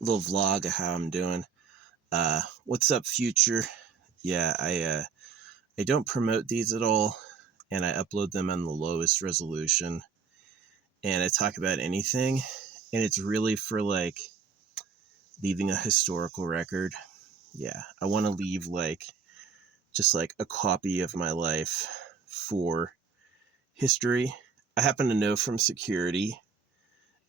little vlog of how I'm doing. What's up, future? Yeah, I don't promote these at all, and I upload them on the lowest resolution, and I talk about anything, and it's really for like leaving a historical record. Yeah, I want to leave like just like a copy of my life for history. I happen to know from security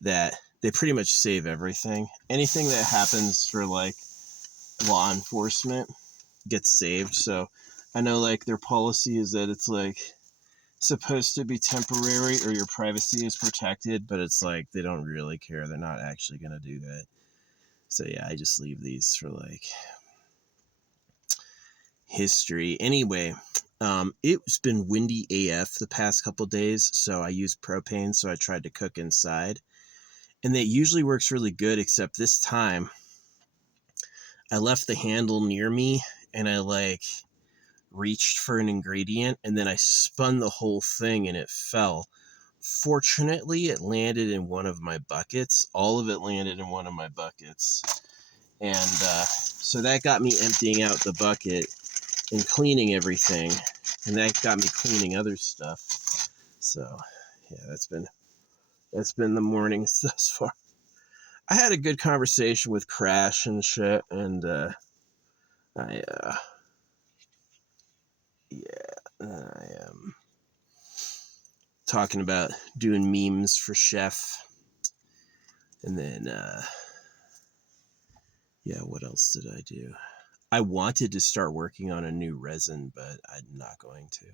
that they pretty much save everything. Anything that happens for like law enforcement gets saved. So I know like their policy is that it's like supposed to be temporary or your privacy is protected, but it's like they don't really care. They're not actually going to do that. So yeah, I just leave these for like history. Anyway, it's been windy AF the past couple days, so I use propane, so I tried to cook inside. And that usually works really good, except this time I left the handle near me and I like reached for an ingredient and then I spun the whole thing and it fell. Fortunately, it landed in one of my buckets. All of it landed in one of my buckets. And so that got me emptying out the bucket and cleaning everything. And that got me cleaning other stuff. So, yeah, that's been the mornings thus far. I had a good conversation with Crash and shit, and I am talking about doing memes for Chef, and then what else did I do? I wanted to start working on a new resin, but I'm not going to.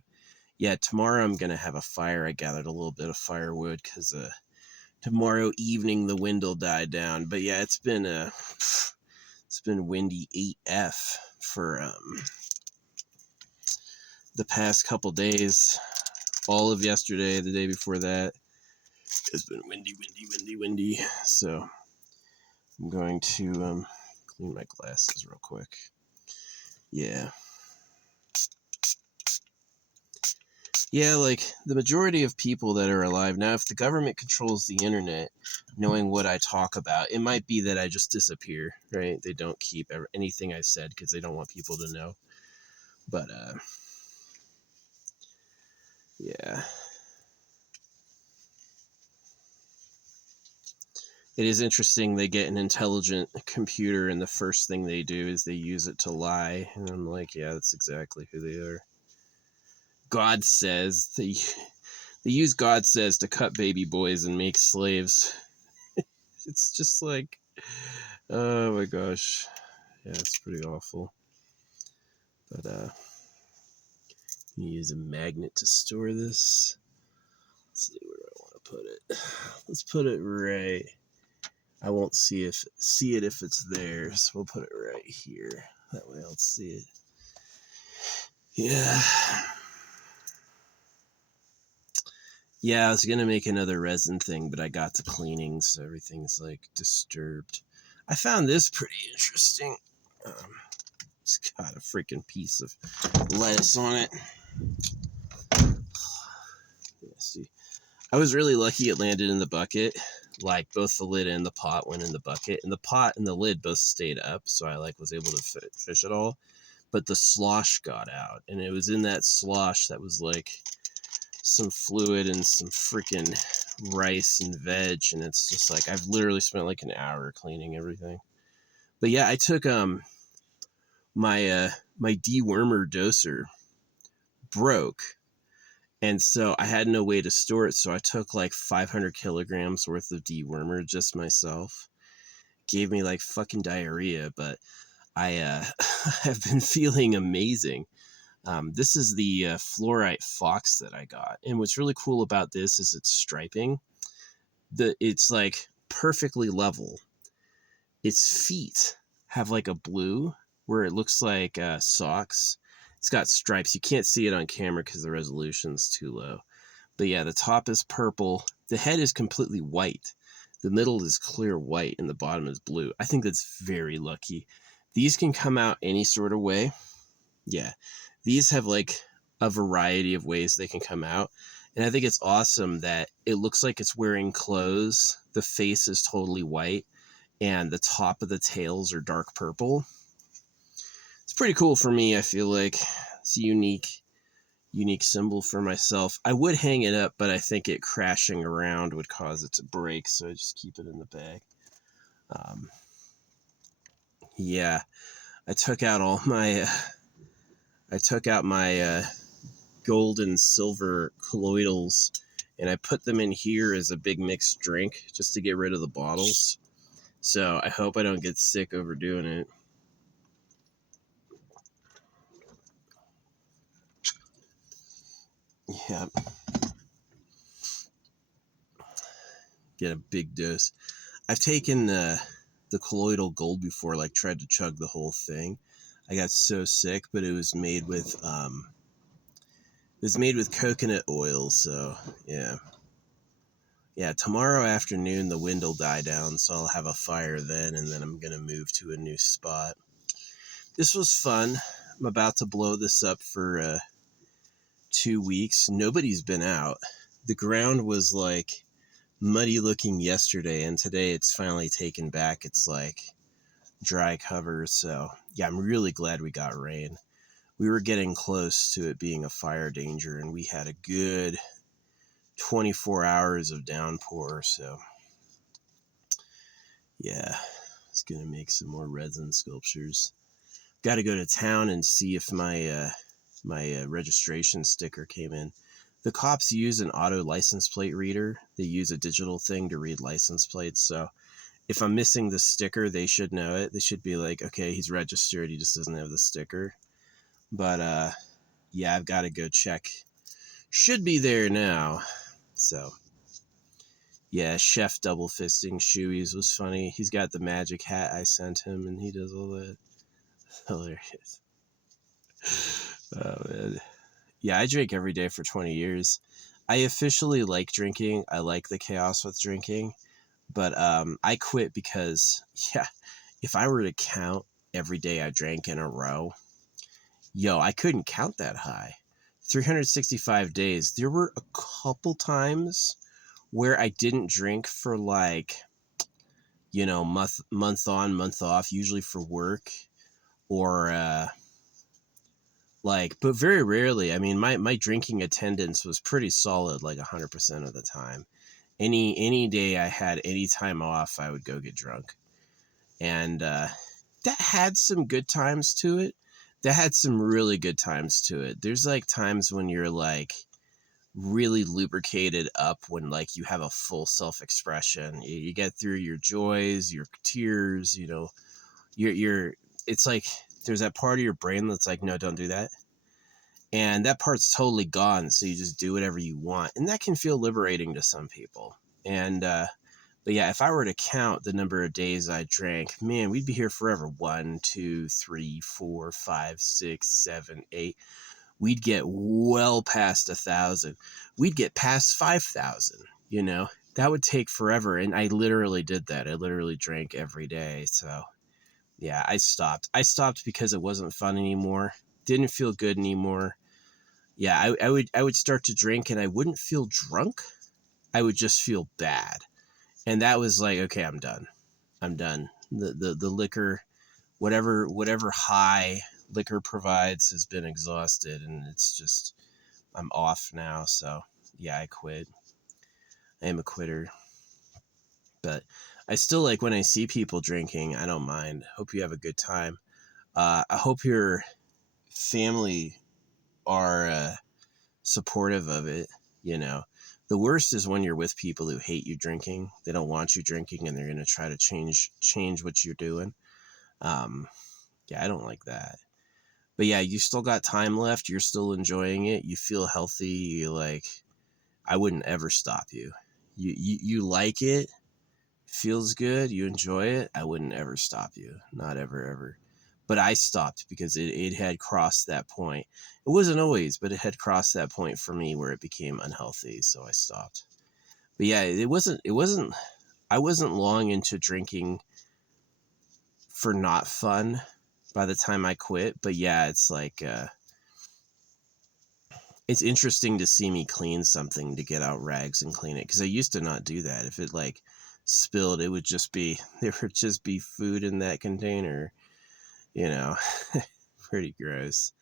Yeah, tomorrow I'm gonna have a fire. I gathered a little bit of firewood because tomorrow evening the wind will die down. But yeah, it's been windy AF for the past couple days. All of yesterday, the day before that, it's been windy. So I'm going to clean my glasses real quick. Yeah. Yeah, like the majority of people that are alive now, if the government controls the internet, knowing what I talk about, it might be that I just disappear, right? They don't keep anything I said because they don't want people to know. But yeah. It is interesting they get an intelligent computer and the first thing they do is they use it to lie. And I'm like, yeah, that's exactly who they are. God says they use God says to cut baby boys and make slaves. It's just like, oh my gosh. Yeah, it's pretty awful. But you use a magnet to store this. Let's see where I want to put it. Let's put it right. I won't see it if it's there, so we'll put it right here. That way I'll see it. Yeah. Yeah, I was gonna make another resin thing, but I got to cleaning, so everything's like disturbed. I found this pretty interesting. It's got a freaking piece of lettuce on it. Yeah, see. I was really lucky it landed in the bucket. Like both the lid and the pot went in the bucket, and the pot and the lid both stayed up, so I like was able to fish it all. But the slosh got out, and it was in that slosh that was like some fluid and some freaking rice and veg, and it's just like I've literally spent like an hour cleaning everything. But yeah, I took my dewormer doser broke, and so I had no way to store it, so I took like 500 kilograms worth of dewormer just myself. Gave me like fucking diarrhea, but I have been feeling amazing. This is the Fluorite Fox that I got. And what's really cool about this is its striping. It's like perfectly level. Its feet have like a blue where it looks like socks. It's got stripes. You can't see it on camera because the resolution's too low. But yeah, the top is purple. The head is completely white. The middle is clear white and the bottom is blue. I think that's very lucky. These can come out any sort of way. Yeah. These have like a variety of ways they can come out. And I think it's awesome that it looks like it's wearing clothes. The face is totally white. and the top of the tails are dark purple. It's pretty cool for me. I feel like it's a unique symbol for myself. I would hang it up, but I think it crashing around would cause it to break, so I just keep it in the bag. Yeah, I took out all my gold and silver colloidals, and I put them in here as a big mixed drink just to get rid of the bottles. So I hope I don't get sick overdoing it. Yeah. Get a big dose. I've taken the colloidal gold before, like tried to chug the whole thing. I got so sick, but it was made with coconut oil, so yeah. Yeah, tomorrow afternoon the wind will die down, so I'll have a fire then, and then I'm gonna move to a new spot. This was fun. I'm about to blow this up for 2 weeks. Nobody's been out. The ground was like muddy looking yesterday, and today it's finally taken back. It's like dry cover, so yeah, I'm really glad we got rain. We were getting close to it being a fire danger, and we had a good 24 hours of downpour, so yeah, it's gonna make some more resin sculptures. Got to go to town and see if my registration sticker came in. The cops use an auto license plate reader. They use a digital thing to read license plates, so if I'm missing the sticker, they should know it. They should be like, okay, he's registered, he just doesn't have the sticker. But yeah, I've got to go check. Should be there now. So yeah, Chef double fisting shoeies was funny. He's got the magic hat I sent him, and he does all that. Hilarious. Oh man. Yeah, I drink every day for 20 years. I officially like drinking. I like the chaos with drinking. But I quit because, yeah, if I were to count every day I drank in a row, I couldn't count that high. 365 days. There were a couple times where I didn't drink for like, month on, month off, usually for work, or but very rarely. I mean, my drinking attendance was pretty solid, like 100% of the time. Any day I had any time off, I would go get drunk. And that had some good times to it. That had some really good times to it. There's like times when you're like really lubricated up, when like you have a full self-expression. You get through your joys, your tears, you're it's like there's that part of your brain that's like, no, don't do that. And that part's totally gone, so you just do whatever you want. And that can feel liberating to some people. And but yeah, if I were to count the number of days I drank, man, we'd be here forever. 1, 2, 3, 4, 5, 6, 7, 8. We'd get well past 1,000. We'd get past 5,000. That would take forever. And I literally did that. I literally drank every day. So yeah, I stopped. I stopped because it wasn't fun anymore. Didn't feel good anymore. Yeah, I would start to drink and I wouldn't feel drunk. I would just feel bad. And that was like, okay, I'm done. I'm done. The liquor, whatever high liquor provides has been exhausted, and it's just, I'm off now. So yeah, I quit. I am a quitter. But I still like when I see people drinking. I don't mind. Hope you have a good time. I hope your family are supportive of it. The worst is when you're with people who hate you drinking. They don't want you drinking, and they're going to try to change what you're doing. Yeah, I don't like that. But yeah, you still got time left. You're still enjoying it. You feel healthy. I wouldn't ever stop you. You like it. Feels good. You enjoy it. I wouldn't ever stop you. Not ever, ever. But I stopped because it had crossed that point. It wasn't always, but it had crossed that point for me where it became unhealthy. So I stopped. But yeah, it wasn't, I wasn't long into drinking for not fun by the time I quit. But yeah, it's like, it's interesting to see me clean something, to get out rags and clean it. Cause I used to not do that. If it like spilled, it would just be, there would just be food in that container, you know. Pretty gross.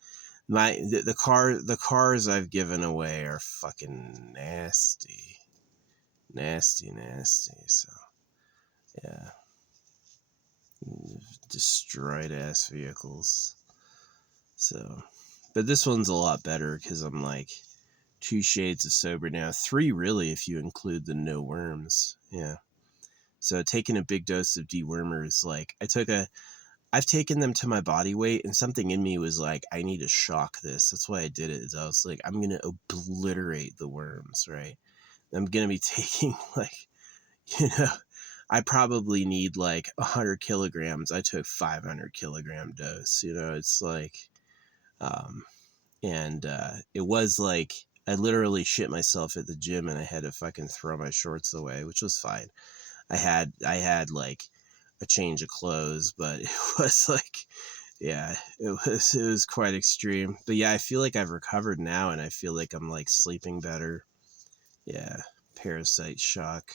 The cars I've given away are fucking nasty. Nasty. So, yeah. Destroyed ass vehicles. So, but this one's a lot better because I'm like 2 shades of sober now. 3 really if you include the no worms. Yeah. So taking a big dose of dewormers, like I've taken them to my body weight, and something in me was like, I need to shock this. That's why I did it. I was like, I'm gonna obliterate the worms, right? I'm gonna be taking like, you know, I probably need like 100 kilograms. I took 500 kilogram dose. You know, it's like, and it was like I literally shit myself at the gym, and I had to fucking throw my shorts away, which was fine. I had like a change of clothes, but it was like, yeah, it was quite extreme. But yeah, I feel like I've recovered now, and I feel like I'm like sleeping better. Yeah, parasite shock.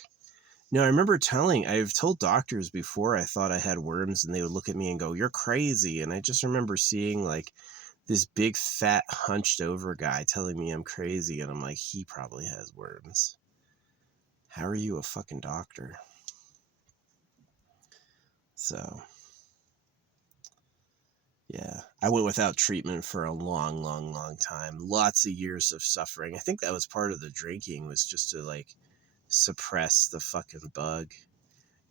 No, I remember I've told doctors before I thought I had worms, and they would look at me and go, "You're crazy." And I just remember seeing like this big fat hunched over guy telling me I'm crazy, and I'm like, he probably has worms. How are you a fucking doctor? So, yeah, I went without treatment for a long time. Lots of years of suffering. I think that was part of the drinking, was just to like suppress the fucking bug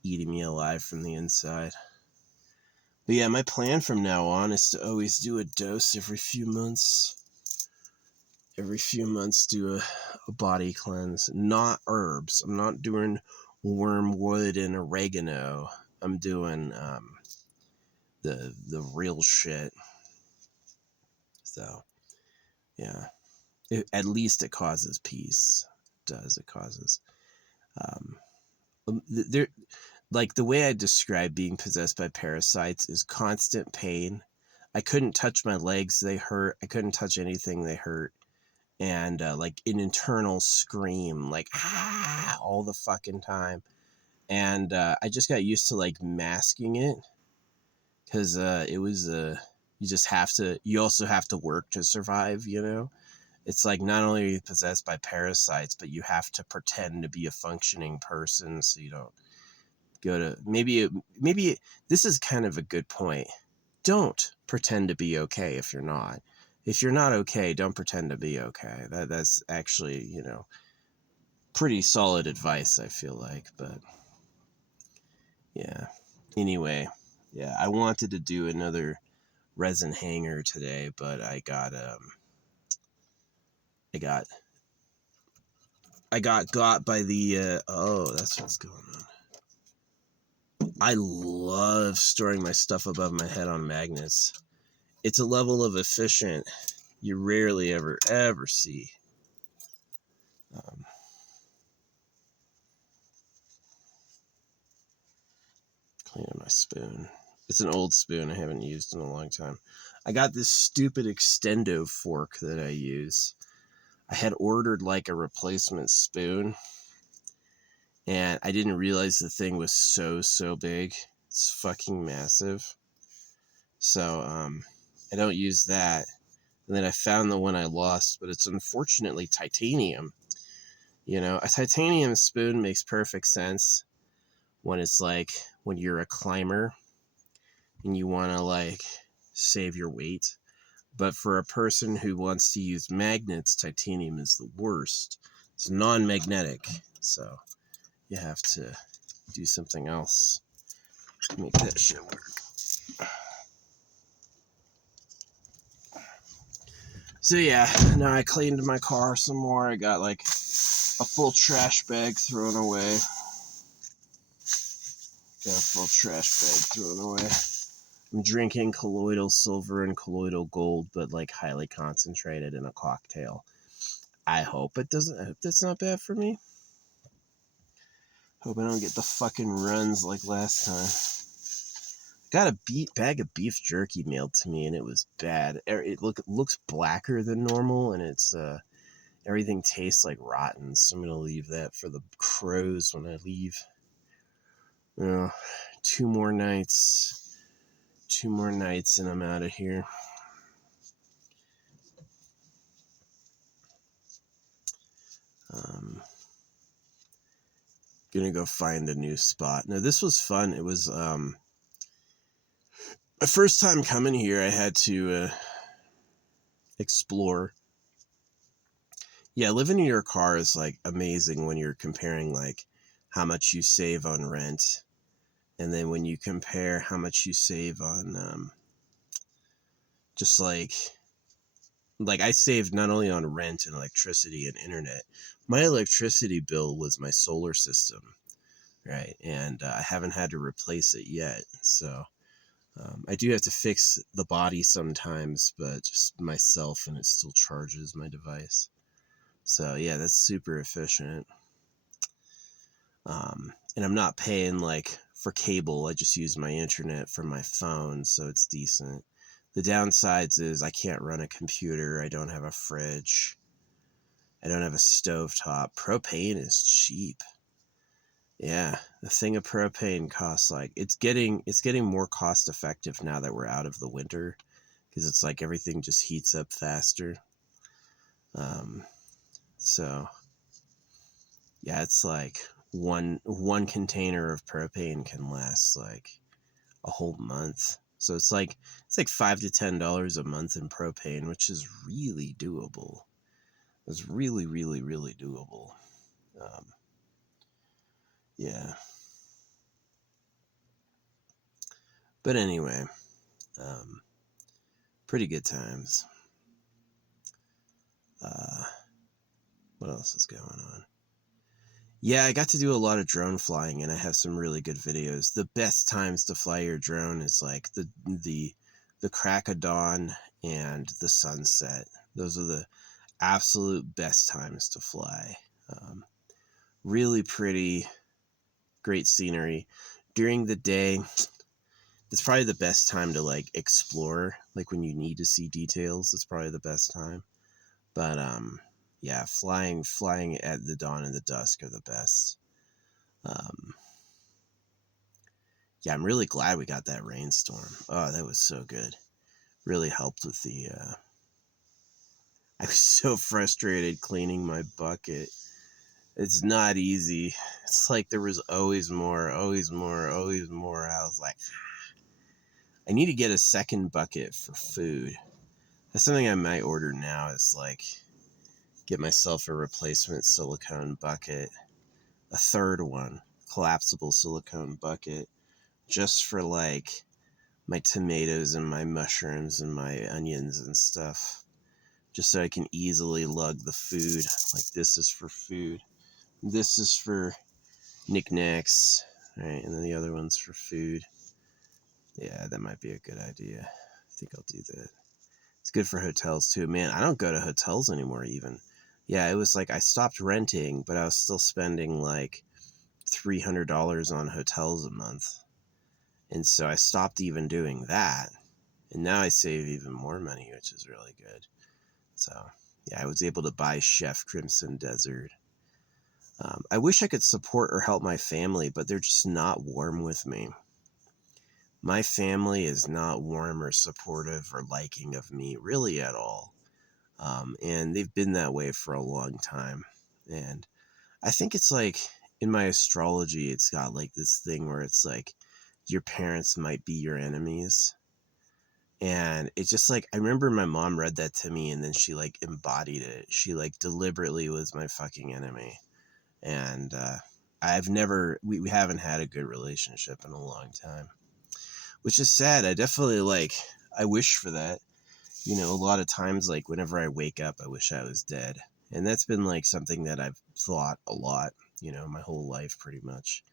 eating me alive from the inside. But yeah, my plan from now on is to always do a dose every few months. Every few months, do a body cleanse. Not herbs. I'm not doing wormwood and oregano. I'm doing the real shit. So yeah, at least it causes peace. It causes there, like the way I describe being possessed by parasites is constant pain. I couldn't touch my legs, they hurt. I couldn't touch anything, they hurt. And like an internal scream, like all the fucking time. And I just got used to like masking it, because it was you also have to work to survive, you know. It's like, not only are you possessed by parasites, but you have to pretend to be a functioning person so you don't go to, maybe this is kind of a good point. Don't pretend to be okay if you're not. If you're not okay, don't pretend to be okay. That's actually, you know, pretty solid advice, I feel like. But yeah. Anyway, yeah, I wanted to do another resin hanger today, but I got got by the oh, that's what's going on. I love storing my stuff above my head on magnets. It's a level of efficient you rarely ever see. Cleaning my spoon. It's an old spoon I haven't used in a long time. I got this stupid extendo fork that I use. I had ordered like a replacement spoon, and I didn't realize the thing was so big. It's fucking massive. So I don't use that. And then I found the one I lost, but it's unfortunately titanium. You know, a titanium spoon makes perfect sense when it's like when you're a climber and you want to like save your weight. But for a person who wants to use magnets, titanium is the worst. It's non-magnetic, so you have to do something else to make that shit work. So yeah, now I cleaned my car some more. I got like a full trash bag thrown away. I'm drinking colloidal silver and colloidal gold, but like highly concentrated in a cocktail. I hope that's not bad for me. Hope I don't get the fucking runs like last time. Got a bag of beef jerky mailed to me, and it was bad. It looks blacker than normal, and it's everything tastes like rotten. So I'm gonna leave that for the crows when I leave. Uh, two more nights. Two more nights and I'm out of here. Gonna go find a new spot. Now this was fun. It was my first time coming here. I had to explore. Yeah, living in your car is like amazing when you're comparing like how much you save on rent, and then when you compare how much you save on just like I saved not only on rent and electricity and internet. My electricity bill was my solar system, right? And I haven't had to replace it yet. So I do have to fix the body sometimes, but just myself, and it still charges my device. So yeah, that's super efficient. And I'm not paying like for cable. I just use my internet from my phone, so it's decent. The downsides is I can't run a computer. I don't have a fridge. I don't have a stovetop. Propane is cheap. Yeah, the thing of propane costs like it's getting more cost effective now that we're out of the winter, because it's like everything just heats up faster. Um, so yeah, it's like one container of propane can last like a whole month. So it's like $5 to $10 a month in propane, which is really doable. It's really, really, really doable. Um, yeah. But anyway, um, pretty good times. Uh, what else is going on? Yeah, I got to do a lot of drone flying, and I have some really good videos. The best times to fly your drone is like the crack of dawn and the sunset. Those are the absolute best times to fly. Really pretty, great scenery. During the day, it's probably the best time to like explore. Like when you need to see details, it's probably the best time. But yeah, flying at the dawn and the dusk are the best. Um, yeah, I'm really glad we got that rainstorm. Oh, that was so good. Really helped with the. I was so frustrated cleaning my bucket. It's not easy. It's like there was always more, always more, always more. I was like, I need to get a second bucket for food. That's something I might order now. Is like get myself a replacement silicone bucket, a third one, collapsible silicone bucket, just for like my tomatoes and my mushrooms and my onions and stuff, just so I can easily lug the food. Like this is for food, this is for knickknacks, right? And then the other one's for food. Yeah, that might be a good idea. I think I'll do that. It's good for hotels too. Man, I don't go to hotels anymore even. Yeah, it was like I stopped renting, but I was still spending like $300 on hotels a month. And so I stopped even doing that. And now I save even more money, which is really good. So, yeah, I was able to buy Chef Crimson Desert. I wish I could support or help my family, but they're just not warm with me. My family is not warm or supportive or liking of me really at all. And they've been that way for a long time. And I think it's like in my astrology, it's got like this thing where it's like your parents might be your enemies. And it's just like, I remember my mom read that to me and then she like embodied it. She like deliberately was my fucking enemy. And we haven't had a good relationship in a long time, which is sad. I definitely like, I wish for that. You know, a lot of times, like whenever I wake up, I wish I was dead. And that's been like something that I've thought a lot, you know, my whole life pretty much.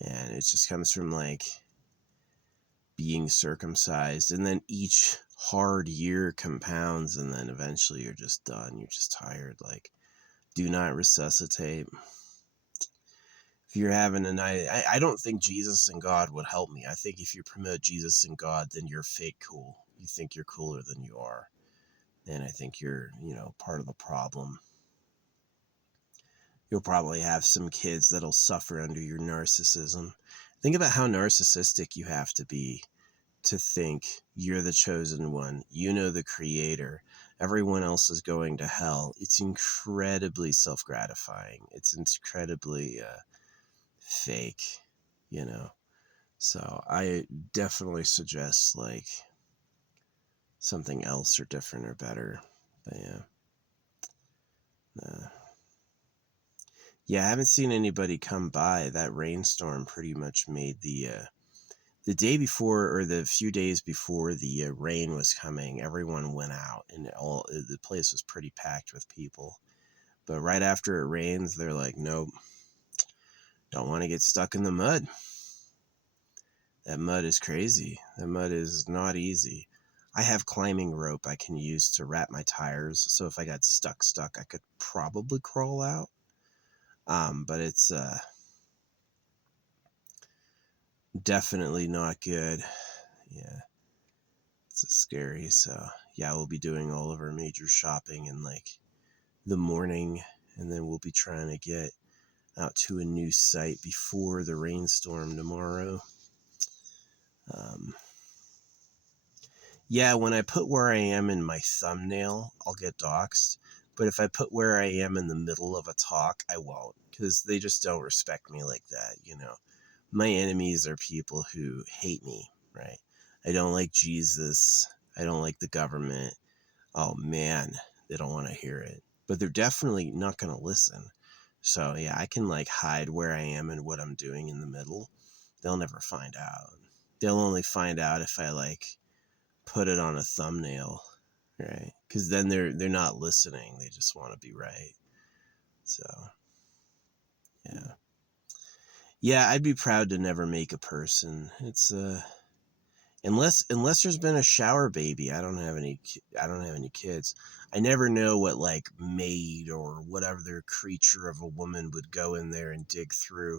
And it just comes from like being circumcised, and then each hard year compounds, and then eventually you're just done. You're just tired. Like, do not resuscitate. If you're having a night, I don't think Jesus and God would help me. I think if you promote Jesus and God, then you're fake cool. You think you're cooler than you are. And I think you're, you know, part of the problem. You'll probably have some kids that'll suffer under your narcissism. Think about how narcissistic you have to be to think you're the chosen one. You know the creator. Everyone else is going to hell. It's incredibly self-gratifying. It's incredibly fake, you know. So I definitely suggest like something else or different or better. But yeah. Yeah, I haven't seen anybody come by. That rainstorm pretty much made the day before, or the few days before the rain was coming, everyone went out and the place was pretty packed with people. But right after it rains, they're like, nope, don't want to get stuck in the mud. That mud is crazy. That mud is not easy. I have climbing rope I can use to wrap my tires, so if I got stuck, I could probably crawl out. But it's definitely not good. Yeah, it's scary. So yeah, we'll be doing all of our major shopping in like the morning, and then we'll be trying to get out to a new site before the rainstorm tomorrow. Yeah, when I put where I am in my thumbnail, I'll get doxxed. But if I put where I am in the middle of a talk, I won't, because they just don't respect me like that, you know. My enemies are people who hate me, right? I don't like Jesus. I don't like the government. Oh man, they don't want to hear it. But they're definitely not going to listen. So yeah, I can like hide where I am and what I'm doing in the middle. They'll never find out. They'll only find out if I like put it on a thumbnail, right? Because then they're not listening. They just want to be right. So yeah, I'd be proud to never make a person. It's unless there's been a shower baby. I don't have any kids. I never know what like maid or whatever creature of a woman would go in there and dig through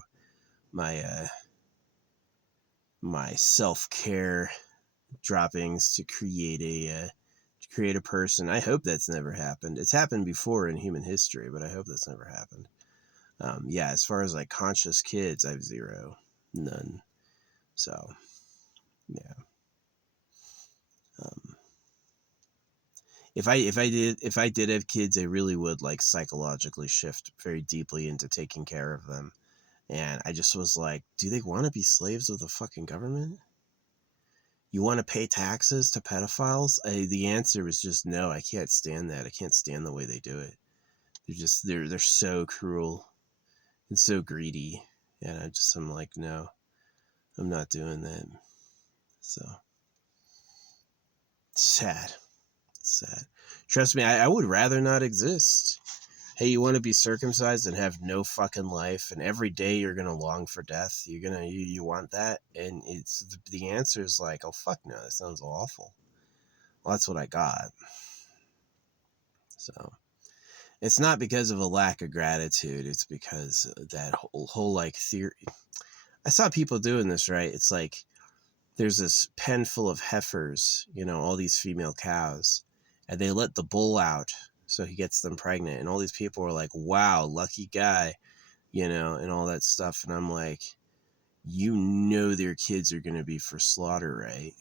my my self-care droppings to create a person. I hope that's never happened. It's happened before in human history, but I hope that's never happened. Yeah, as far as like conscious kids, I have zero, none. So yeah. If I did have kids, I really would like psychologically shift very deeply into taking care of them. And I just was like, do they want to be slaves of the fucking government? You want to pay taxes to pedophiles? The answer was just no. I can't stand that. I can't stand the way they do it. They're so cruel and so greedy. And I'm like, no, I'm not doing that. So sad. Trust me, I would rather not exist. Hey, you want to be circumcised and have no fucking life, and every day you're gonna long for death. You want that, and it's the answer is like, oh fuck no, that sounds awful. Well, that's what I got. So it's not because of a lack of gratitude. It's because that whole like theory. I saw people doing this, right? It's like there's this pen full of heifers, you know, all these female cows, and they let the bull out so he gets them pregnant, and all these people are like, wow, lucky guy, you know, and all that stuff. And I'm like, you know their kids are going to be for slaughter, right?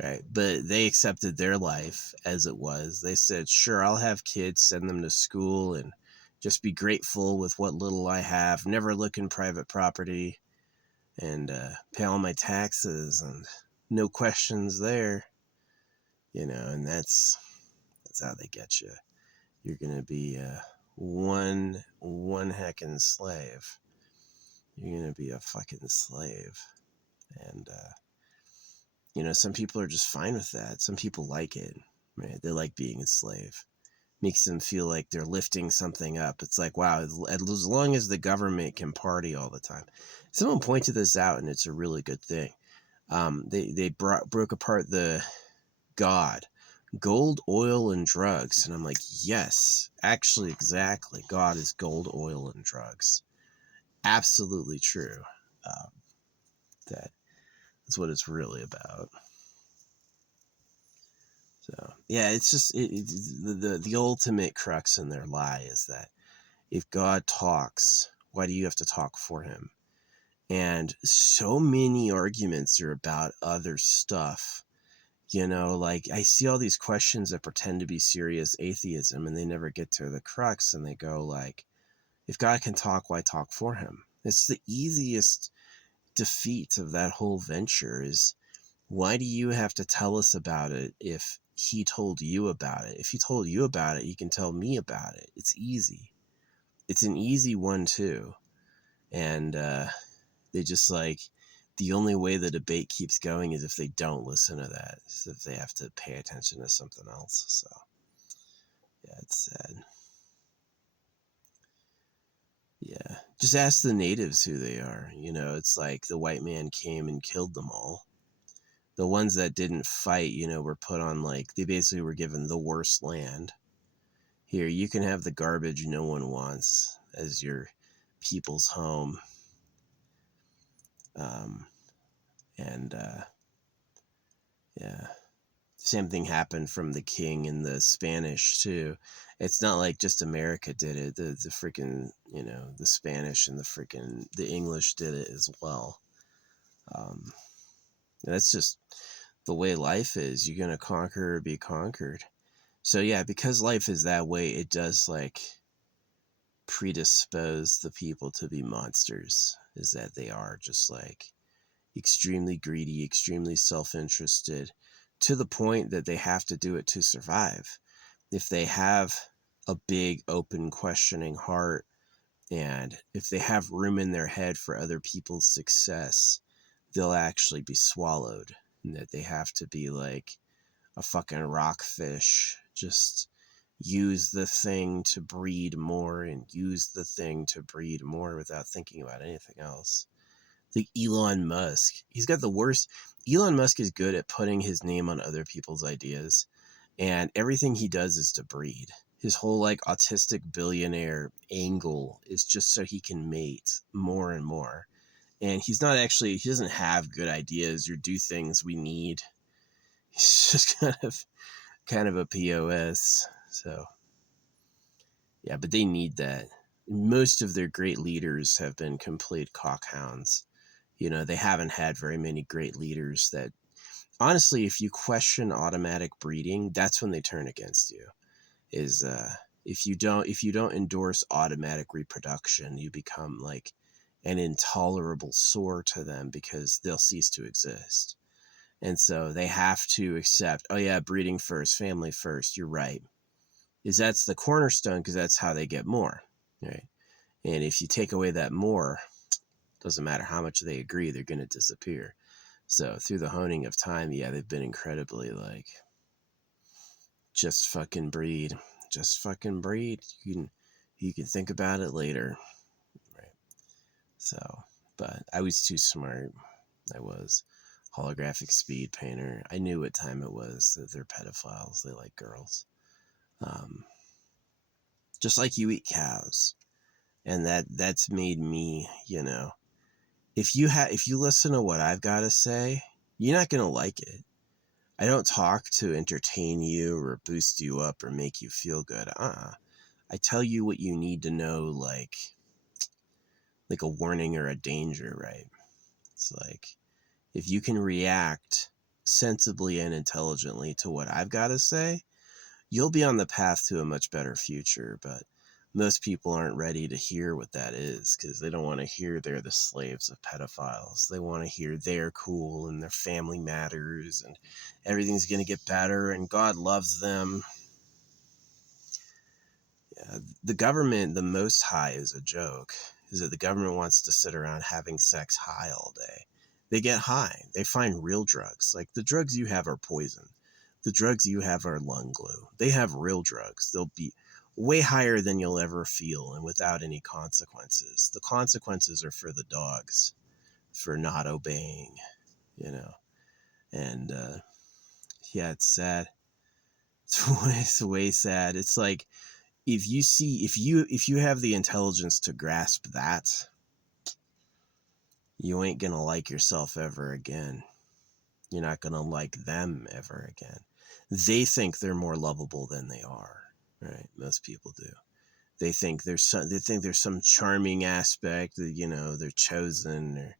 Right. But they accepted their life as it was. They said, sure, I'll have kids, send them to school, and just be grateful with what little I have, never look in private property, and pay all my taxes, and no questions there, you know. And that's how they get you. You're gonna be one heckin' slave. You're gonna be a fucking slave. And you know, some people are just fine with that. Some people like it, right? They like being a slave. Makes them feel like they're lifting something up. It's like, wow, as long as the government can party all the time. Someone pointed this out, and it's a really good thing. They broke apart the God, gold, oil, and drugs. And I'm like, yes, actually, exactly. God is gold, oil, and drugs. Absolutely true. That's what it's really about. So yeah, it's just the ultimate crux in their lie is that if God talks, Why do you have to talk for him? And so many arguments are about other stuff. You know, like I see all these questions that pretend to be serious atheism and they never get to the crux, and they go like, if God can talk, why talk for him? It's the easiest defeat of that whole venture is, why do you have to tell us about it if he told you about it? If he told you about it, you can tell me about it. It's easy. It's an easy one too. And they just like, the only way the debate keeps going is if they don't listen to that, is if they have to pay attention to something else. So yeah, it's sad. Yeah, just ask the natives who they are. You know, it's like the white man came and killed them all. The ones that didn't fight, you know, were put on, like, they basically were given the worst land. Here, you can have the garbage no one wants as your people's home. Um, and yeah, same thing happened from the king and the Spanish too. It's not like just America did it. The freaking, you know, the Spanish and the English did it as well. Um, that's just the way life is. You're gonna conquer or be conquered. So yeah, because life is that way, it does like predispose the people to be monsters. Is that they are just like extremely greedy, extremely self-interested, to the point that they have to do it to survive. If they have a big, open, questioning heart, and if they have room in their head for other people's success, they'll actually be swallowed. And that they have to be like a fucking rockfish, just use the thing to breed more and use the thing to breed more without thinking about anything else. Like Elon Musk, he's got the worst. Elon Musk is good at putting his name on other people's ideas, and everything he does is to breed. His whole like autistic billionaire angle is just so he can mate more and more. And he doesn't have good ideas or do things we need. He's just kind of a POS. So yeah, but they need that. Most of their great leaders have been complete cockhounds. You know, they haven't had very many great leaders that, honestly, if you question automatic breeding, that's when they turn against you. Is if you don't endorse automatic reproduction, you become like an intolerable sore to them because they'll cease to exist. And so they have to accept, oh yeah, breeding first, family first, you're right. That's the cornerstone, because that's how they get more, right? And if you take away that more, doesn't matter how much they agree, they're going to disappear. So through the honing of time, yeah, they've been incredibly like, just fucking breed, just fucking breed. You can think about it later, right? So, but I was too smart. I was holographic speed painter. I knew what time it was. That they're pedophiles. They like girls. Um, just like you eat cows, and that's made me, you know. If you listen to what I've got to say, you're not gonna like it. I don't talk to entertain you or boost you up or make you feel good. I tell you what you need to know, like a warning or a danger, right? It's like, if you can react sensibly and intelligently to what I've got to say, you'll be on the path to a much better future. But most people aren't ready to hear what that is, because they don't want to hear they're the slaves of pedophiles. They want to hear they're cool and their family matters and everything's going to get better and God loves them. Yeah, the government, the Most High, is a joke. Is that the government wants to sit around having sex high all day. They get high. They find real drugs. Like, the drugs you have are poison. The drugs you have are lung glue. They have real drugs. They'll be way higher than you'll ever feel and without any consequences. The consequences are for the dogs for not obeying, you know. And yeah, it's sad. It's way sad. It's like, if you have the intelligence to grasp that, you ain't gonna like yourself ever again. You're not gonna like them ever again. They think they're more lovable than they are, right? Most people do. They think there's some charming aspect that, you know, they're chosen, or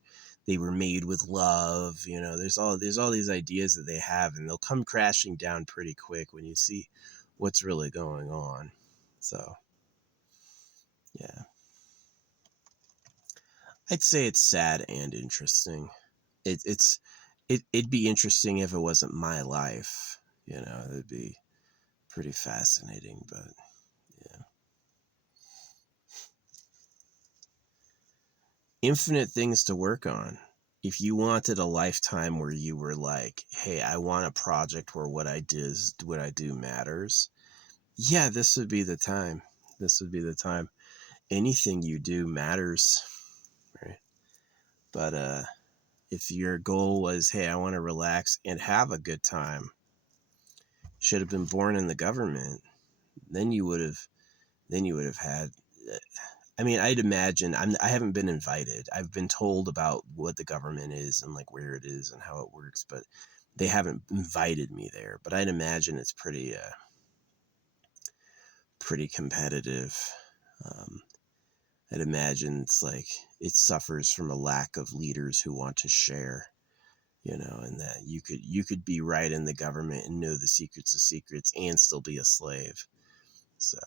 they were made with love. You know, there's all these ideas that they have, and they'll come crashing down pretty quick when you see what's really going on. So, yeah. I'd say it's sad and interesting. It'd be interesting if it wasn't my life. You know, it'd be pretty fascinating, but yeah. Infinite things to work on. If you wanted a lifetime where you were like, hey, I want a project where what I do matters, yeah, this would be the time. This would be the time. Anything you do matters, right? But if your goal was, hey, I want to relax and have a good time, should have been born in the government, then you would have had. I mean, I'd imagine I haven't been invited. I've been told about what the government is and like where it is and how it works, but they haven't invited me there. But I'd imagine it's pretty competitive. Um, I'd imagine it's like it suffers from a lack of leaders who want to share, you know, and that you could be right in the government and know the secrets of secrets and still be a slave. So,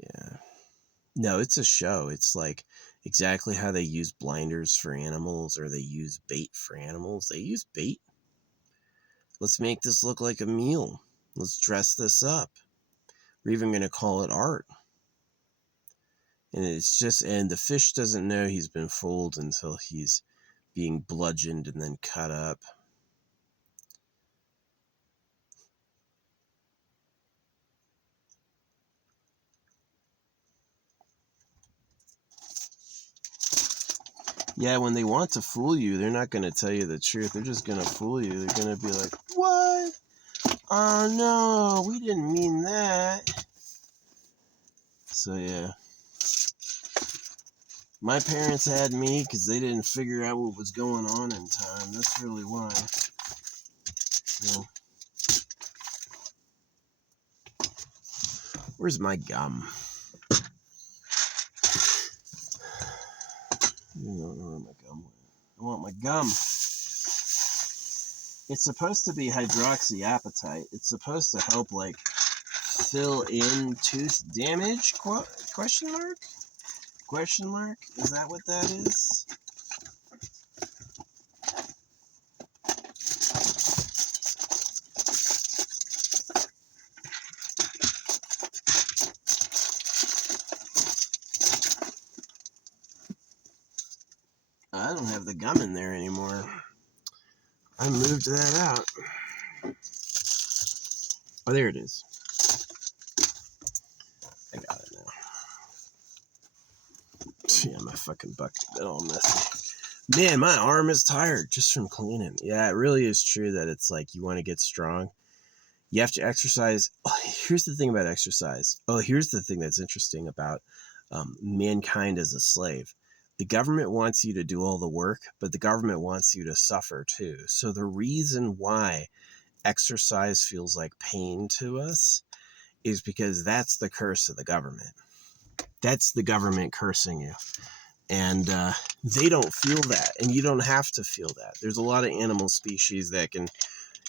yeah. No, it's a show. It's like exactly how they use blinders for animals, or they use bait for animals. They use bait. Let's make this look like a meal. Let's dress this up. We're even going to call it art. And it's just, and the fish doesn't know he's been fooled until he's being bludgeoned and then cut up. Yeah, when they want to fool you, they're not going to tell you the truth. They're just going to fool you. They're going to be like, what? Oh, no, we didn't mean that. So, yeah. My parents had me because they didn't figure out what was going on in time. That's really why. So, where's my gum? I don't know where my gum went. I want my gum. It's supposed to be hydroxyapatite. It's supposed to help, like, fill in tooth damage? Question mark? Question mark? Is that what that is? I don't have the gum in there anymore. I moved that out. Oh, there it is. I got it now. Yeah, my fucking bucket got all messy. Man, my arm is tired just from cleaning. Yeah, it really is true that it's like you want to get strong. You have to exercise. Oh, here's the thing about exercise. Oh, here's the thing that's interesting about mankind as a slave. The government wants you to do all the work, but the government wants you to suffer too. So the reason why exercise feels like pain to us is because that's the curse of the government. That's the government cursing you. And they don't feel that, and you don't have to feel that. There's a lot of animal species that can,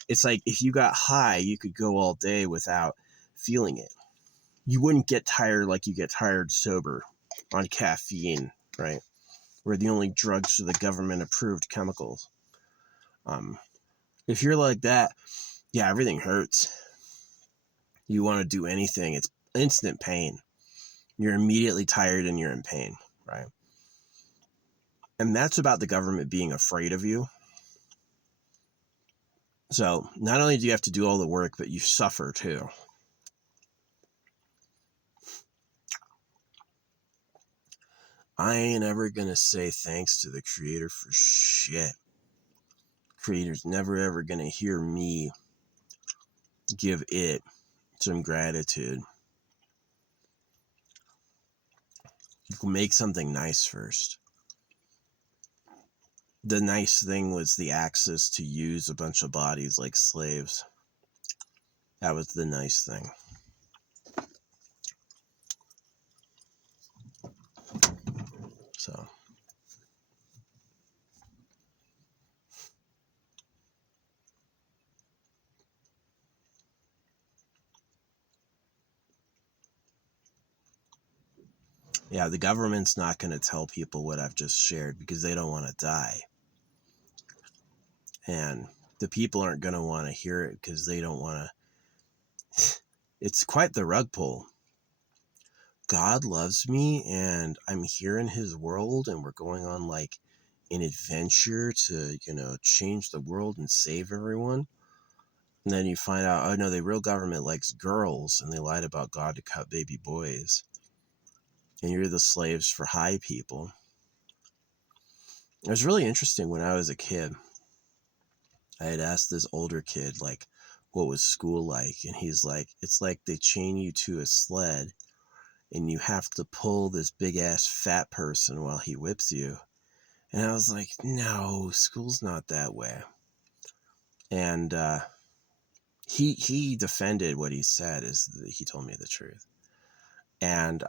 it's like if you got high, you could go all day without feeling it. You wouldn't get tired like you get tired sober on caffeine, right? We're the only drugs are the government approved chemicals. If you're like that, yeah, everything hurts. You want to do anything, it's instant pain. You're immediately tired and you're in pain, right? And that's about the government being afraid of you. So not only do you have to do all the work, but you suffer too. I ain't ever gonna say thanks to the creator for shit. Creator's never ever gonna hear me give it some gratitude. You can make something nice first. The nice thing was the access to use a bunch of bodies like slaves. That was the nice thing. So yeah, the government's not going to tell people what I've just shared because they don't want to die. And the people aren't going to want to hear it because they don't want to. It's quite the rug pull. God loves me and I'm here in his world and we're going on like an adventure to, change the world and save everyone. And then you find out, oh no, the real government likes girls and they lied about God to cut baby boys. And you're the slaves for high people. It was really interesting when I was a kid. I had asked this older kid, like, what was school like? And he's like, it's like they chain you to a sled and you have to pull this big ass fat person while he whips you. And I was like, no, school's not that way. And he defended what he said, he told me the truth. And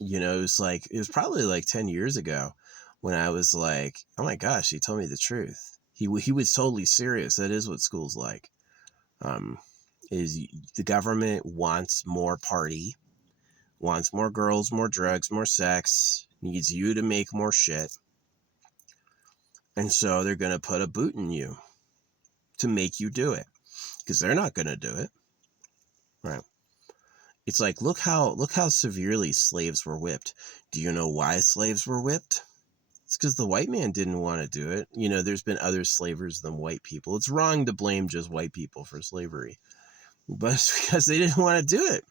it was probably like 10 years ago when I was like, oh my gosh, he told me the truth. He was totally serious. That is what school's like. Is the government wants more party, wants more girls, more drugs, more sex, needs you to make more shit. And so they're going to put a boot in you to make you do it because they're not going to do it. Right. It's like, look how severely slaves were whipped. Do you know why slaves were whipped? It's because the white man didn't want to do it. There's been other slavers than white people. It's wrong to blame just white people for slavery, but it's because they didn't want to do it.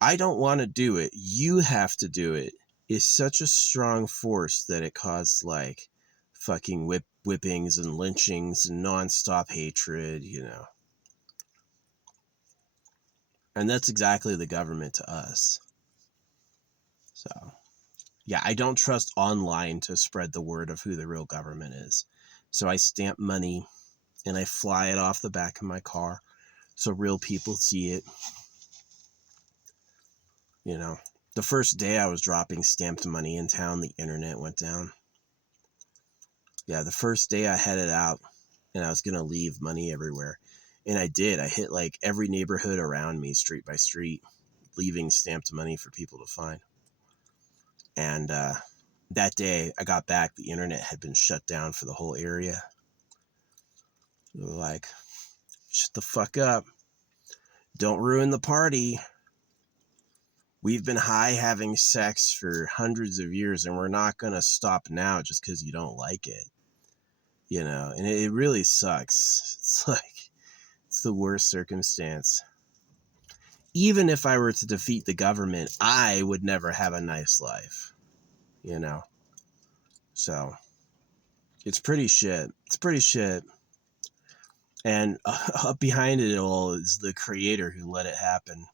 I don't want to do it. You have to do it. Is such a strong force that it caused like fucking whippings and lynchings and nonstop hatred, And that's exactly the government to us. So, yeah, I don't trust online to spread the word of who the real government is. So I stamp money and I fly it off the back of my car so real people see it. The first day I was dropping stamped money in town, the internet went down. Yeah, the first day I headed out and I was going to leave money everywhere. And I did. I hit like every neighborhood around me, street by street, leaving stamped money for people to find. And that day I got back, the internet had been shut down for the whole area. They were like, shut the fuck up. Don't ruin the party. We've been high having sex for hundreds of years and we're not going to stop now just because you don't like it. And it really sucks. It's like, it's the worst circumstance. Even if I were to defeat the government, I would never have a nice life. So it's pretty shit. It's pretty shit. And up behind it all is the creator who let it happen.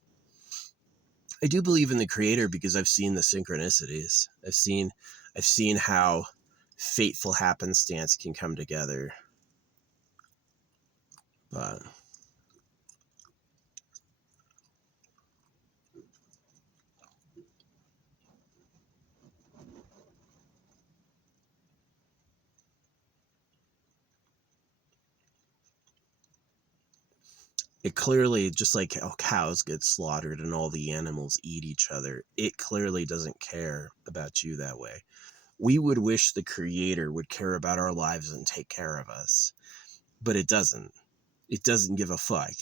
I do believe in the creator because I've seen the synchronicities. I've seen how fateful happenstance can come together. But it clearly, just like how cows get slaughtered and all the animals eat each other, it clearly doesn't care about you that way. We would wish the creator would care about our lives and take care of us, but it doesn't. It doesn't give a fuck.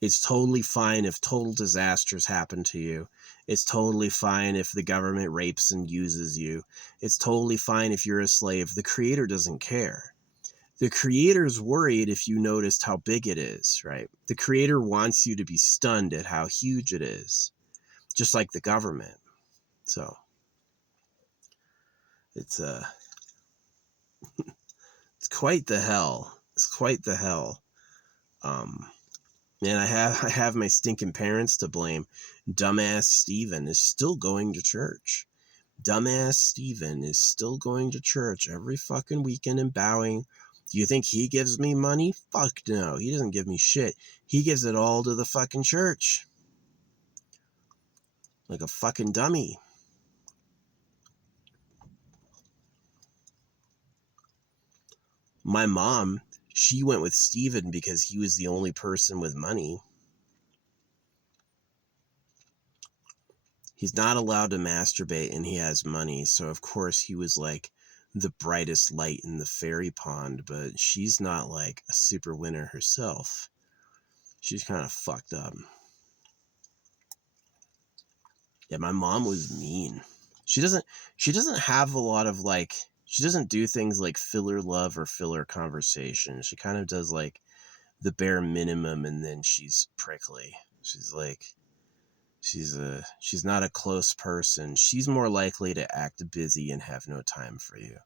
It's totally fine if total disasters happen to you. It's totally fine if the government rapes and uses you. It's totally fine if you're a slave. The creator doesn't care. The creator's worried if you noticed how big it is, right? The creator wants you to be stunned at how huge it is, just like the government. So it's it's quite the hell. It's quite the hell. And I have my stinking parents to blame. Dumbass Steven is still going to church. Dumbass Steven is still going to church every fucking weekend and bowing. Do you think he gives me money? Fuck no. He doesn't give me shit. He gives it all to the fucking church. Like a fucking dummy. My mom, she went with Stephen because he was the only person with money. He's not allowed to masturbate and he has money. So, of course, he was like the brightest light in the fairy pond. But she's not like a super winner herself. She's kind of fucked up. Yeah, my mom was mean. She doesn't have a lot of like, she doesn't do things like filler love or filler conversation. She kind of does like the bare minimum and then she's prickly. She's like, she's not a close person. She's more likely to act busy and have no time for you,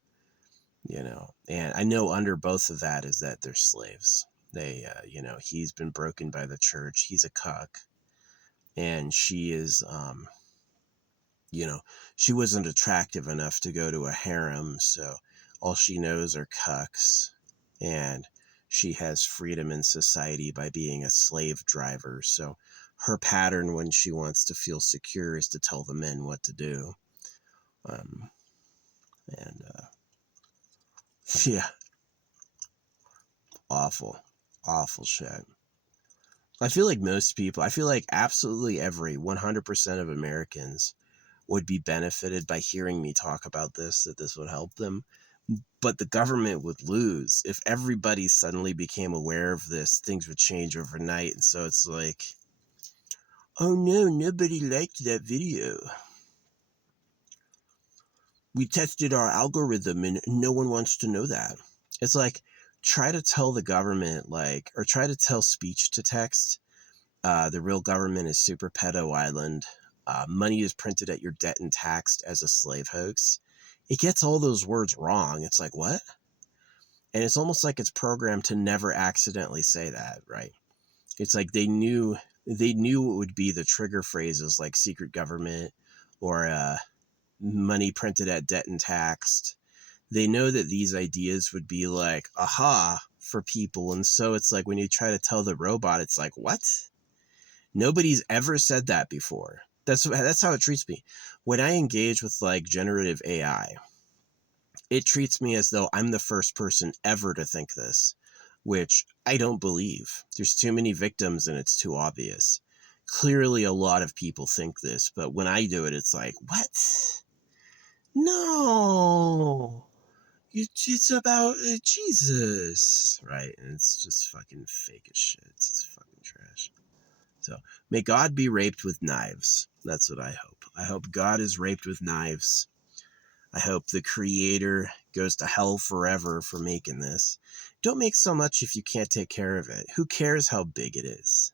you know. And I know under both of that is that they're slaves. They, you know, he's been broken by the church. He's a cuck, and she is, you know, she wasn't attractive enough to go to a harem, so all she knows are cucks, and she has freedom in society by being a slave driver. So her pattern when she wants to feel secure is to tell the men what to do. Um, and yeah, awful shit. I feel like most people, I feel like absolutely every 100% of Americans would be benefited by hearing me talk about this, that this would help them. But the government would lose. If everybody suddenly became aware of this, things would change overnight. And so it's like, oh no, nobody liked that video. We tested our algorithm and no one wants to know that. It's like, try to tell the government, like, or try to tell speech to text, the real government is super pedo island. Money is printed at your debt and taxed as a slave hoax. It gets all those words wrong. It's like, what? And it's almost like it's programmed to never accidentally say that, right? It's like they knew it would be the trigger phrases like secret government or money printed at debt and taxed. They know that these ideas would be like, aha, for people. And so it's like when you try to tell the robot, it's like, what? Nobody's ever said that before. That's how it treats me. When I engage with like generative AI, it treats me as though I'm the first person ever to think this, which I don't believe. There's too many victims and it's too obvious. Clearly a lot of people think this, but when I do it, it's like, what? No, it's about Jesus, right? And it's just fucking fake as shit. It's just fucking trash. So may God be raped with knives. That's what I hope. I hope God is raped with knives. I hope the creator goes to hell forever for making this. Don't make so much if you can't take care of it. Who cares how big it is?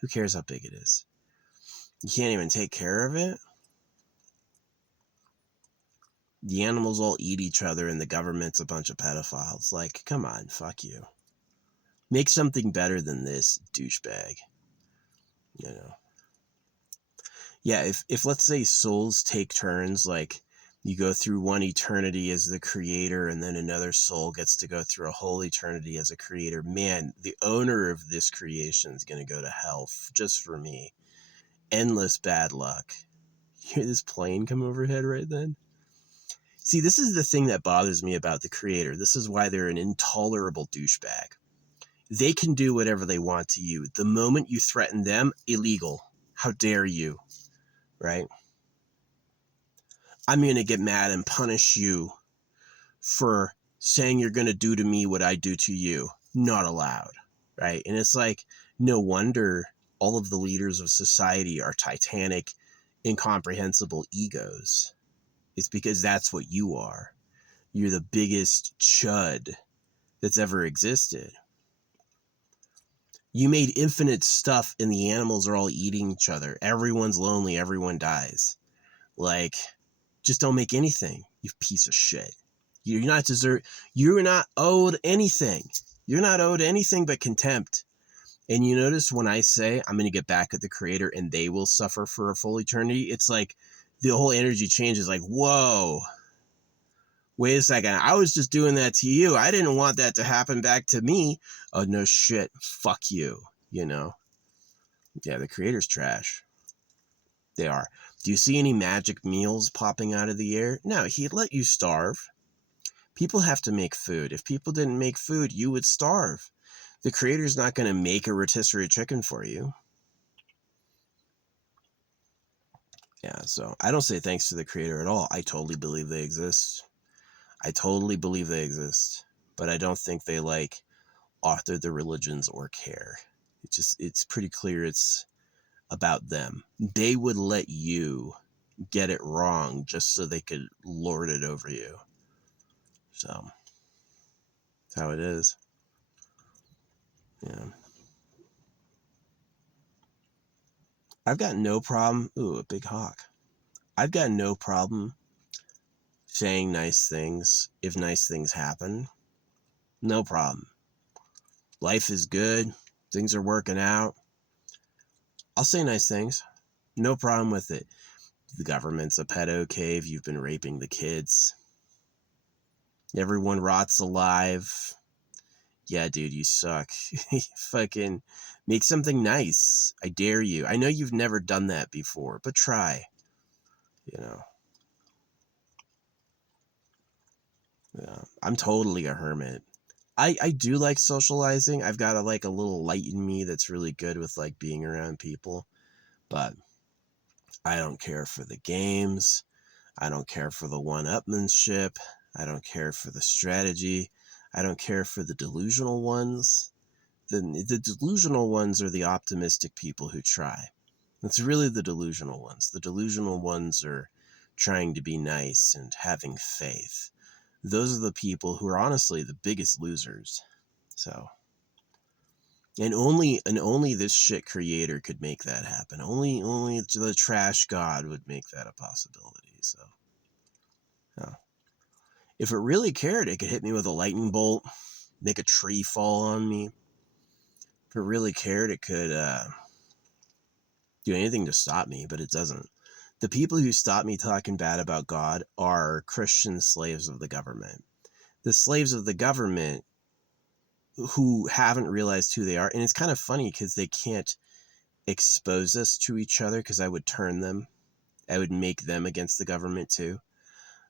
Who cares how big it is? You can't even take care of it? The animals all eat each other and the government's a bunch of pedophiles. Like, come on, fuck you. Make something better than this, douchebag. You know? Yeah, if let's say souls take turns, like you go through one eternity as the creator and then another soul gets to go through a whole eternity as a creator, man, the owner of this creation is going to go to hell just for me. Endless bad luck. You hear this plane come overhead right then? See, this is the thing that bothers me about the creator. This is why they're an intolerable douchebag. They can do whatever they want to you. The moment you threaten them, illegal. How dare you? Right? I'm going to get mad and punish you for saying you're going to do to me what I do to you. Not allowed. Right? And it's like, no wonder all of the leaders of society are titanic, incomprehensible egos. It's because that's what you are. You're the biggest chud that's ever existed. You made infinite stuff and the animals are all eating each other. Everyone's lonely. Everyone dies. Like, just don't make anything, you piece of shit. You're not owed anything. You're not owed anything but contempt. And you notice when I say I'm going to get back at the creator and they will suffer for a full eternity, it's like the whole energy changes. Like, whoa, wait a second. I was just doing that to you. I didn't want that to happen back to me. Oh, no shit. Fuck you. You know? Yeah, the creator's trash. They are. Do you see any magic meals popping out of the air? No, he'd let you starve. People have to make food. If people didn't make food, you would starve. The creator's not going to make a rotisserie chicken for you. Yeah, so I don't say thanks to the creator at all. I totally believe they exist. I totally believe they exist. But I don't think they like author the religions or care. It's pretty clear it's about them. They would let you get it wrong just so they could lord it over you. So that's how it is. Yeah. I've got no problem. Ooh, a big hawk. I've got no problem saying nice things if nice things happen. No problem. Life is good. Things are working out. I'll say nice things. No problem with it. The government's a pedo cave. You've been raping the kids. Everyone rots alive. Yeah, dude, you suck. Fucking make something nice. I dare you. I know you've never done that before, but try. You know. Yeah. I'm totally a hermit. I do like socializing. I've got a little light in me that's really good with like being around people. But I don't care for the games. I don't care for the one-upmanship. I don't care for the strategy. I don't care for the delusional ones. The delusional ones are the optimistic people who try. It's really the delusional ones. The delusional ones are trying to be nice and having faith. Those are the people who are honestly the biggest losers. So, and only this shit creator could make that happen. Only the trash god would make that a possibility. So, yeah. If it really cared, it could hit me with a lightning bolt, make a tree fall on me. If it really cared, it could do anything to stop me, but it doesn't. The people who stop me talking bad about God are Christian slaves of the government. The slaves of the government who haven't realized who they are. And it's kind of funny because they can't expose us to each other because I would turn them. I would make them against the government too.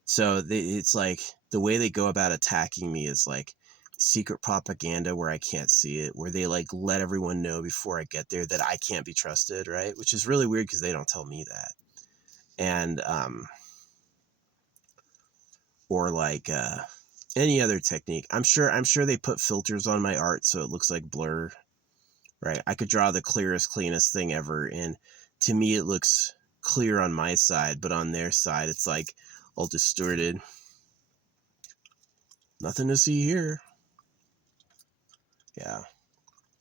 So it's like the way they go about attacking me is like secret propaganda where I can't see it, where they like let everyone know before I get there that I can't be trusted, right? Which is really weird because they don't tell me that. And or like any other technique. I'm sure they put filters on my art so it looks like blur, right? I could draw the clearest, cleanest thing ever, and to me it looks clear on my side, but on their side it's like all distorted. Nothing to see here. Yeah.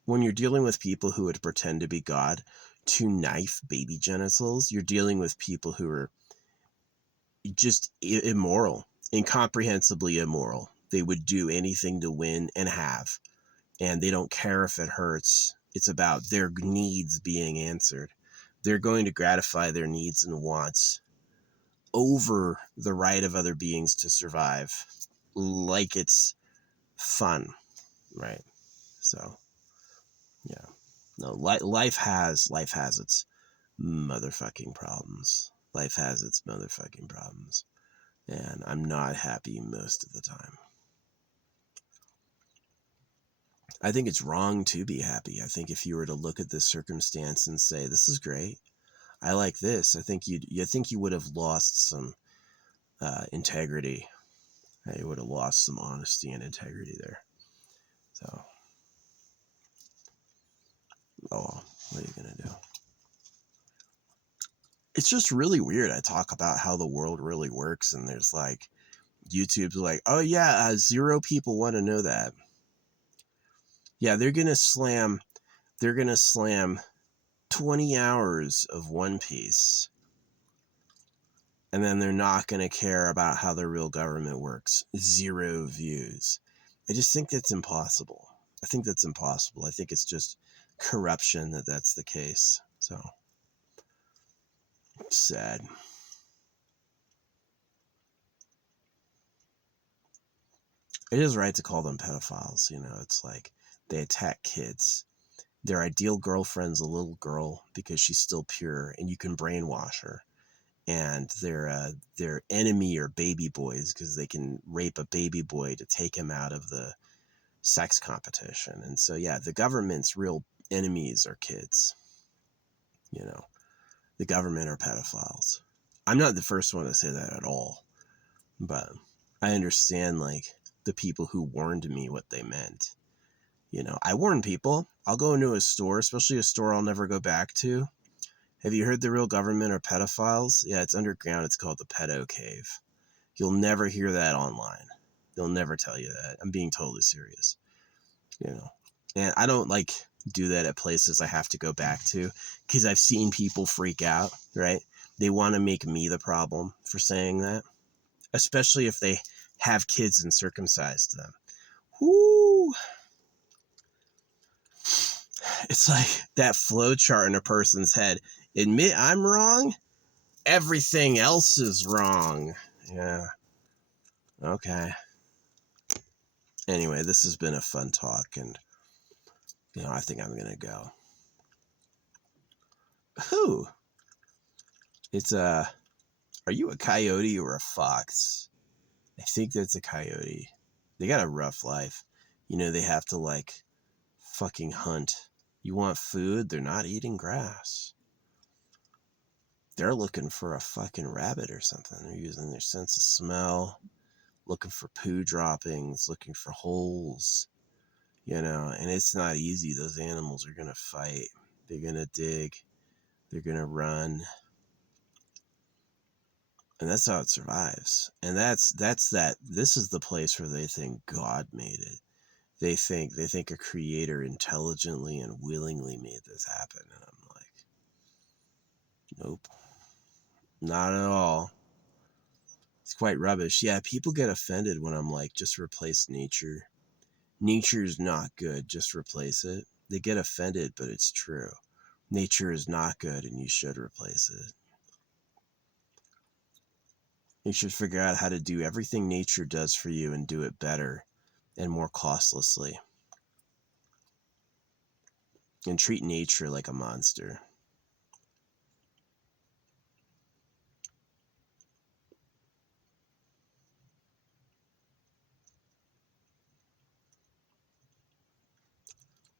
When you're dealing with people who would pretend to be God to knife baby genitals, you're dealing with people who are just immoral, incomprehensibly immoral. They would do anything to win and have, and they don't care if it hurts. It's about their needs being answered. They're going to gratify their needs and wants over the right of other beings to survive, like it's fun, right? So, yeah. No, life has its motherfucking problems. Life has its motherfucking problems. And I'm not happy most of the time. I think it's wrong to be happy. I think if you were to look at this circumstance and say, this is great, I like this, I think you would have lost some integrity. You would have lost some honesty and integrity there. So, oh, what are you going to do? It's just really weird. I talk about how the world really works, and there's like, YouTube's like, oh yeah, 0 people want to know that. Yeah, they're going to slam 20 hours of One Piece, and then they're not going to care about how the real government works. 0 views. I just think that's impossible. I think it's just corruption that's the case. So, sad. It is right to call them pedophiles. It's like they attack kids. Their ideal girlfriend's a little girl because she's still pure, and you can brainwash her. and their enemy are baby boys because they can rape a baby boy to take him out of the sex competition. And so, yeah, the government's real enemies are kids. You know, the government are pedophiles. I'm not the first one to say that at all, but I understand like the people who warned me what they meant. You know, I warn people. I'll go into a store, especially a store I'll never go back to. Have you heard the real government are pedophiles? Yeah, it's underground. It's called the Pedo Cave. You'll never hear that online. They'll never tell you that. I'm being totally serious. You know, and I don't like do that at places I have to go back to because I've seen people freak out, right? They want to make me the problem for saying that, especially if they have kids and circumcised them. Whoo! It's like that flow chart in a person's head. Admit I'm wrong, everything else is wrong. Yeah. Okay. Anyway, this has been a fun talk, and I think I'm gonna go. Who? It's a. Are you a coyote or a fox? I think that's a coyote. They got a rough life. They have to like fucking hunt. You want food? They're not eating grass. They're looking for a fucking rabbit or something. They're using their sense of smell, looking for poo droppings, looking for holes, and it's not easy. Those animals are going to fight. They're going to dig. They're going to run. And that's how it survives. And that's that. This is the place where they think God made it. They think a creator intelligently and willingly made this happen. And I'm like, nope, not at all. It's quite rubbish. Yeah, people get offended when I'm like, just replace nature. Nature's not good, just replace it. They get offended, but it's true. Nature is not good and you should replace it. You should figure out how to do everything nature does for you and do it better and more costlessly. And treat nature like a monster.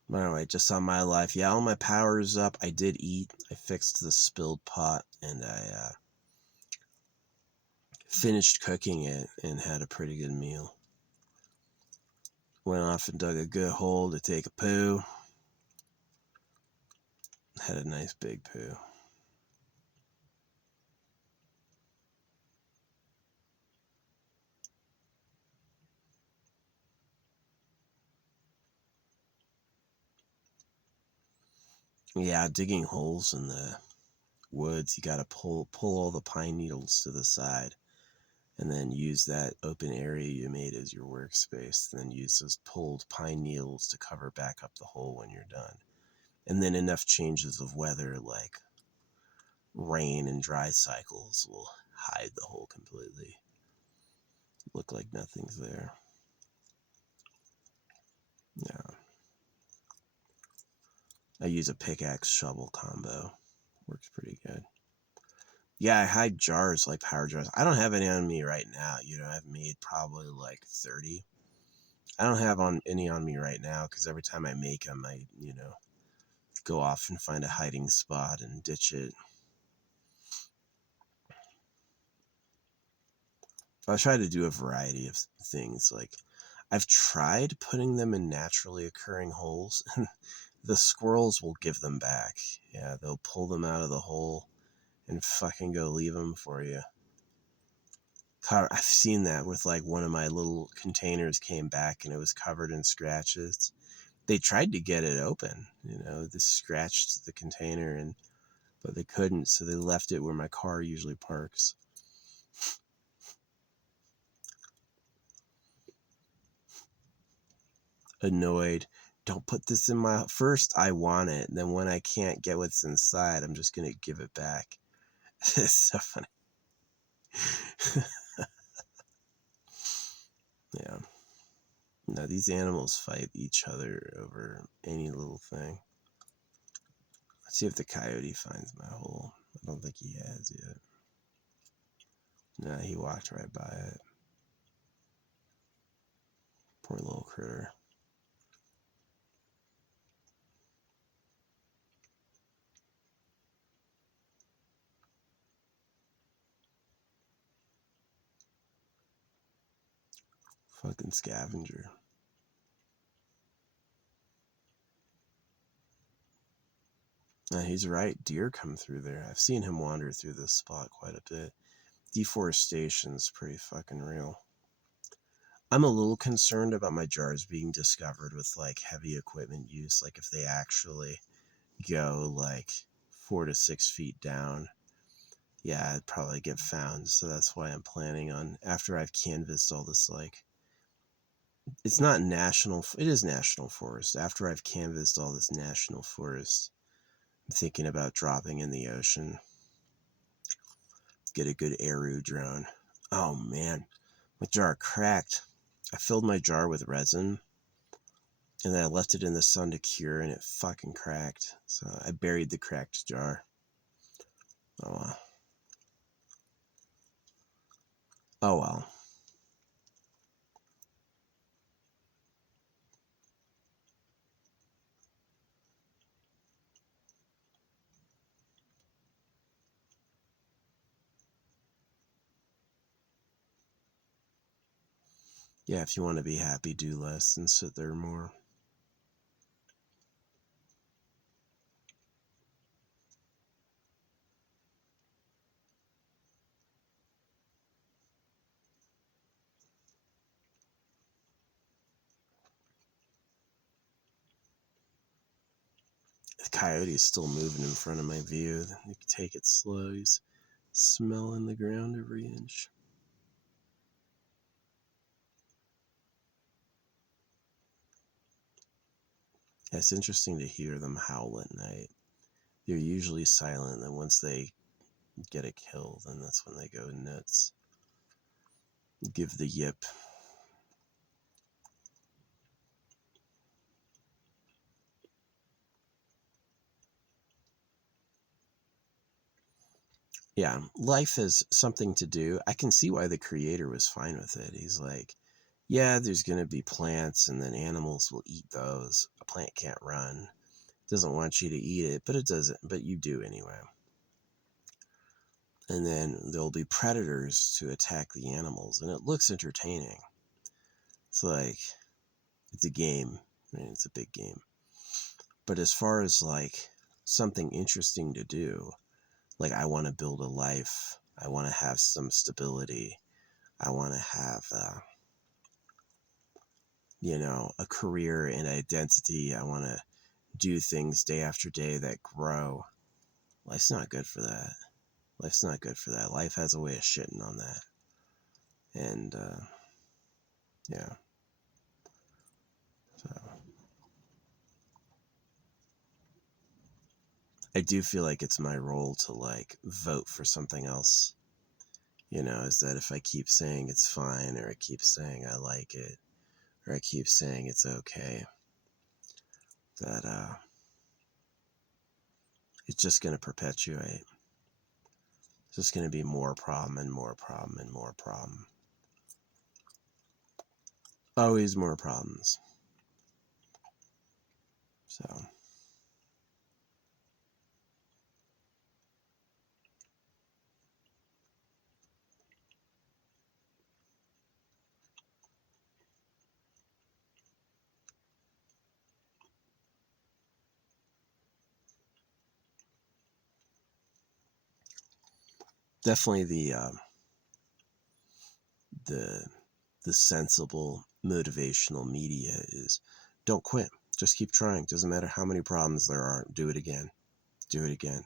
But anyway, just on my life. Yeah, all my power is up. I did eat. I fixed the spilled pot and I finished cooking it and had a pretty good meal. Went off and dug a good hole to take a poo. Had a nice big poo. Yeah, digging holes in the woods, you gotta pull all the pine needles to the side and then use that open area you made as your workspace. Then use those pulled pine needles to cover back up the hole when you're done. And then enough changes of weather like rain and dry cycles will hide the hole completely. Look like nothing's there. Yeah. I use a pickaxe shovel combo. Works pretty good. Yeah, I hide jars like power jars. I don't have any on me right now. I've made probably like 30. I don't have any on me right now because every time I make them, I, go off and find a hiding spot and ditch it. I try to do a variety of things. Like, I've tried putting them in naturally occurring holes, and the squirrels will give them back. Yeah, they'll pull them out of the hole and fucking go leave them for you. I've seen that with like one of my little containers came back and it was covered in scratches. They tried to get it open, they scratched the container but they couldn't, so they left it where my car usually parks. Annoyed. Don't put this in my... First, I want it. Then when I can't get what's inside, I'm just going to give it back. It's so funny. Yeah. No, these animals fight each other over any little thing. Let's see if the coyote finds my hole. I don't think he has yet. Nah, he walked right by it. Poor little critter. Fucking scavenger. Nah, he's right. Deer come through there. I've seen him wander through this spot quite a bit. Deforestation's pretty fucking real. I'm a little concerned about my jars being discovered with like heavy equipment use. Like if they actually go like 4 to 6 feet down, yeah, I'd probably get found. So that's why I'm planning on, after I've canvassed all this, like, it's not national, it is national forest. After I've canvassed all this national forest, I'm thinking about dropping in the ocean, get a good Aru drone. Oh man, my jar cracked. I filled my jar with resin and then I left it in the sun to cure and it fucking cracked. So I buried the cracked jar. Oh well. Oh well. Yeah, if you want to be happy, do less and sit there more. The coyote's still moving in front of my view. You can take it slow. He's smelling the ground every inch. Yeah, it's interesting to hear them howl at night. They're usually silent, and once they get a kill, then that's when they go nuts. Give the yip. Yeah, life is something to do. I can see why the creator was fine with it. He's like, yeah, there's going to be plants and then animals will eat those. A plant can't run. It doesn't want you to eat it, but it doesn't, but you do anyway. And then there'll be predators to attack the animals and it looks entertaining. It's like, it's a game. I mean, it's a big game. But as far as like something interesting to do, like I want to build a life. I want to have some stability. I want to have, a career and identity. I want to do things day after day that grow. Life's not good for that. Life's not good for that. Life has a way of shitting on that. And, yeah. So I do feel like it's my role to like vote for something else. Is that if I keep saying it's fine or I keep saying I like it or I keep saying it's okay, that it's just going to perpetuate. It's just going to be more problem and more problem and more problem. Always more problems. So definitely the the sensible motivational media is don't quit. Just keep trying. Doesn't matter how many problems there are. Do it again. Do it again.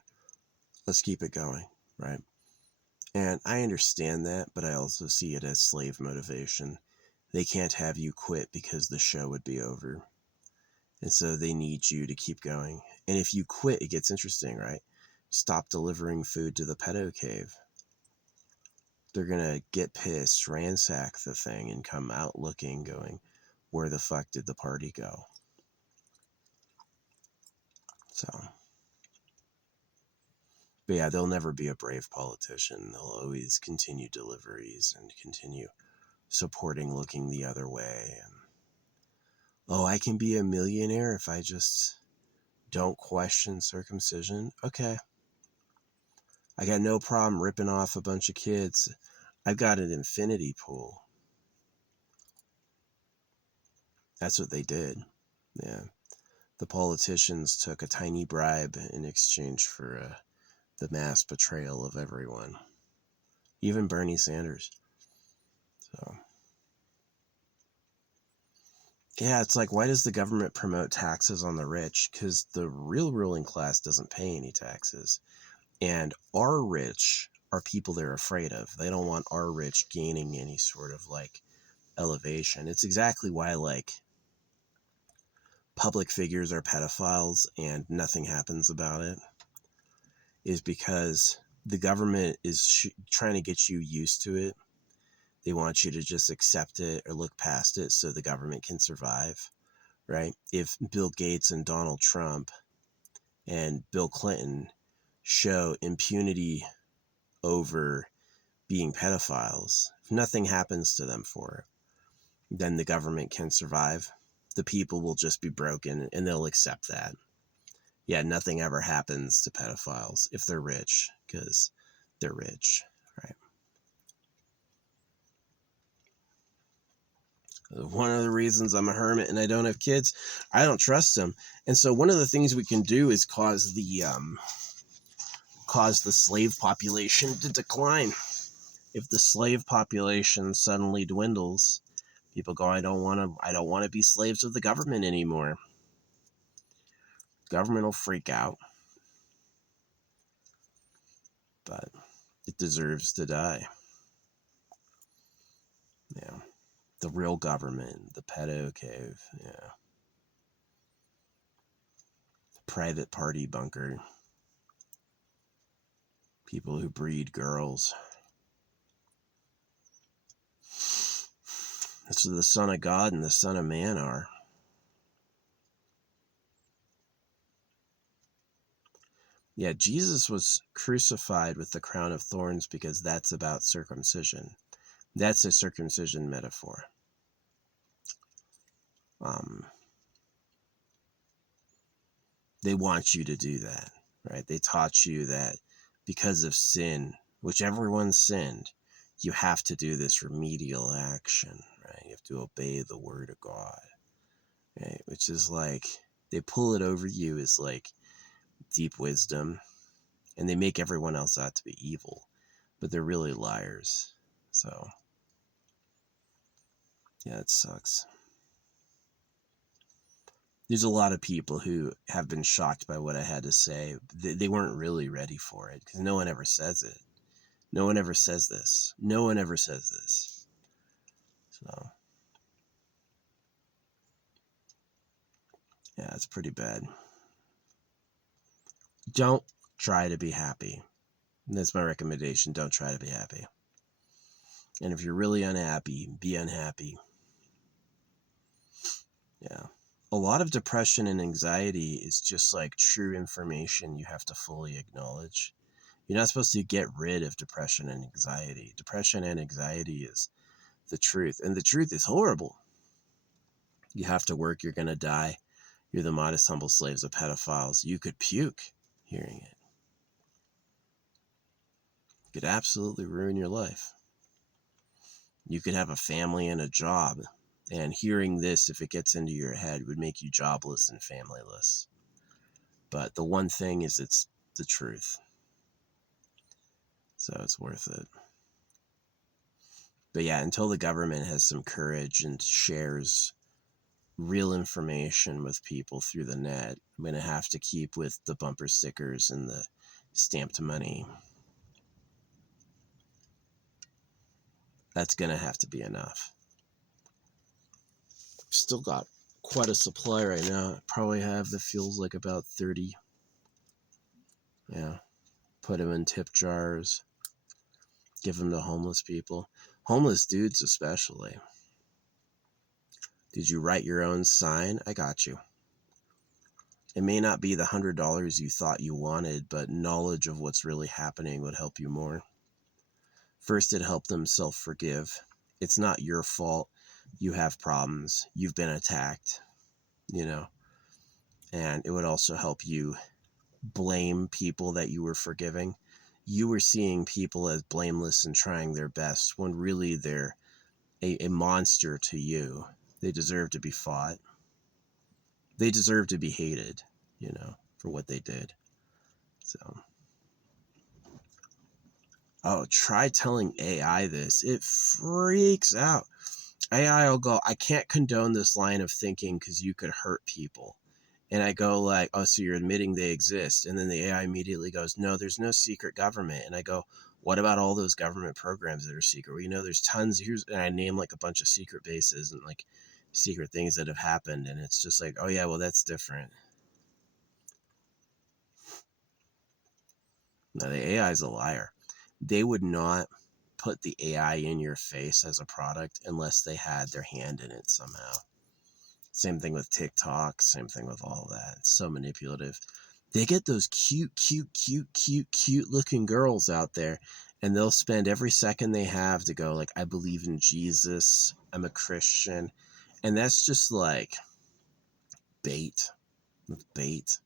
Let's keep it going, right? And I understand that, but I also see it as slave motivation. They can't have you quit because the show would be over. And so they need you to keep going. And if you quit, it gets interesting, right? Stop delivering food to the pedo cave. They're going to get pissed, ransack the thing, and come out looking, going, where the fuck did the party go? So, But yeah, they'll never be a brave politician. They'll always continue deliveries and continue supporting looking the other way. And, oh, I can be a millionaire if I just don't question circumcision. Okay. I got no problem ripping off a bunch of kids. I've got an infinity pool. That's what they did. Yeah. The politicians took a tiny bribe in exchange for the mass betrayal of everyone. Even Bernie Sanders. So, yeah, it's like, why does the government promote taxes on the rich? Because the real ruling class doesn't pay any taxes. And our rich are people they're afraid of. They don't want our rich gaining any sort of like elevation. It's exactly why like public figures are pedophiles and nothing happens about it, is because the government is trying to get you used to it. They want you to just accept it or look past it so the government can survive, right? If Bill Gates and Donald Trump and Bill Clinton show impunity over being pedophiles, if nothing happens to them for it, then the government can survive. The people will just be broken and they'll accept that. Yeah, nothing ever happens to pedophiles if they're rich, because they're rich, right? One of the reasons I'm a hermit and I don't have kids, I don't trust them. And so one of the things we can do is cause the slave population to decline. If the slave population suddenly dwindles, people go, I don't want to be slaves of the government anymore. Government will freak out. But it deserves to die. Yeah. The real government, the pedo cave, yeah. The private party bunker. People who breed girls. That's what the Son of God and the Son of Man are. Yeah, Jesus was crucified with the crown of thorns because that's about circumcision. That's a circumcision metaphor. They want you to do that, right? They taught you that because of sin, which everyone sinned, you have to do this remedial action, right? You have to obey the word of God, right? Which is like, they pull it over you as like deep wisdom, and they make everyone else out to be evil, but they're really liars. So, yeah, it sucks. There's a lot of people who have been shocked by what I had to say. They weren't really ready for it because no one ever says it. No one ever says this. No one ever says this. So, yeah, it's pretty bad. Don't try to be happy. That's my recommendation. Don't try to be happy. And if you're really unhappy, be unhappy. Yeah. A lot of depression and anxiety is just like true information you have to fully acknowledge. You're not supposed to get rid of depression and anxiety. Depression and anxiety is the truth. And the truth is horrible. You have to work, you're going to die. You're the modest, humble slaves of pedophiles. You could puke hearing it. It could absolutely ruin your life. You could have a family and a job. And hearing this, if it gets into your head, would make you jobless and familyless. But the one thing is it's the truth. So it's worth it. But yeah, until the government has some courage and shares real information with people through the net, I'm going to have to keep with the bumper stickers and the stamped money. That's going to have to be enough. Still got quite a supply right now. I probably have that feels like about 30. Yeah. Put them in tip jars. Give them to homeless people. Homeless dudes especially. Did you write your own sign? I got you. It may not be the $100 you thought you wanted, but knowledge of what's really happening would help you more. First, it helped them self-forgive. It's not your fault. You have problems. You've been attacked, you know. And it would also help you blame people that you were forgiving. You were seeing people as blameless and trying their best when really they're a monster to you. They deserve to be fought. They deserve to be hated, you know, for what they did. So, oh, try telling AI this. It freaks out. AI will go, I can't condone this line of thinking because you could hurt people. And I go like, oh, so you're admitting they exist. And then the AI immediately goes, no, there's no secret government. And I go, what about all those government programs that are secret? Well, you know, there's tons. And I name like a bunch of secret bases and like secret things that have happened. And it's just like, oh yeah, well, that's different. Now the AI is a liar. They would not put the AI in your face as a product unless they had their hand in it somehow. Same thing with TikTok, same thing with all that. It's so manipulative. They get those cute looking girls out there, and they'll spend every second they have to go like, I believe in Jesus, I'm a Christian. And that's just like bait. With bait.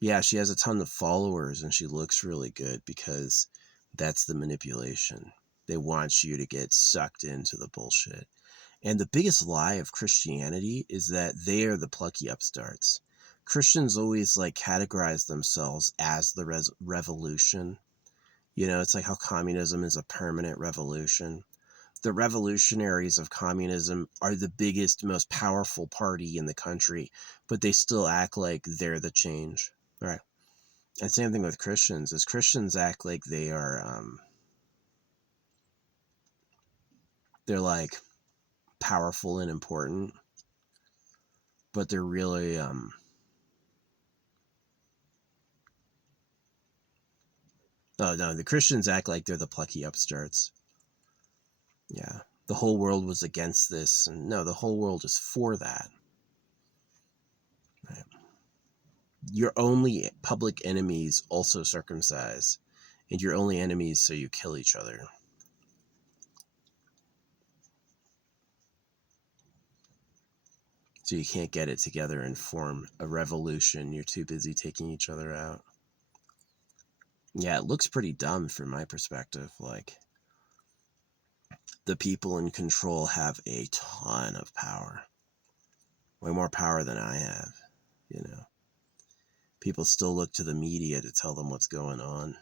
Yeah, she has a ton of followers and she looks really good because that's the manipulation. They want you to get sucked into the bullshit. And the biggest lie of Christianity is that they are the plucky upstarts. Christians always like categorize themselves as the revolution. You know, it's like how communism is a permanent revolution. The revolutionaries of communism are the biggest, most powerful party in the country, but they still act like they're the change. Right. And same thing with Christians, is Christians act like they are, they're like powerful and important, but they're really, oh no, the Christians act like they're the plucky upstarts. Yeah. The whole world was against this. And no, the whole world is for that. Right. Your only public enemies also circumcise. And your only enemies so you kill each other. So you can't get it together and form a revolution. You're too busy taking each other out. Yeah, it looks pretty dumb from my perspective. Like, the people in control have a ton of power. Way more power than I have, you know. People still look to the media to tell them what's going on.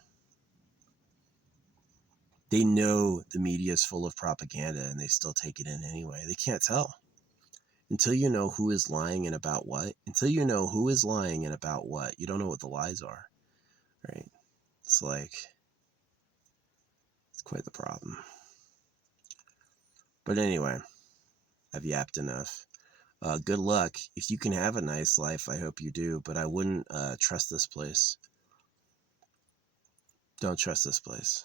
They know the media is full of propaganda and they still take it in anyway. They can't tell. Until you know who is lying and about what, you don't know what the lies are, right? It's like, it's quite the problem. But anyway, I've yapped enough. Good luck. If you can have a nice life, I hope you do, but I wouldn't trust this place. Don't trust this place.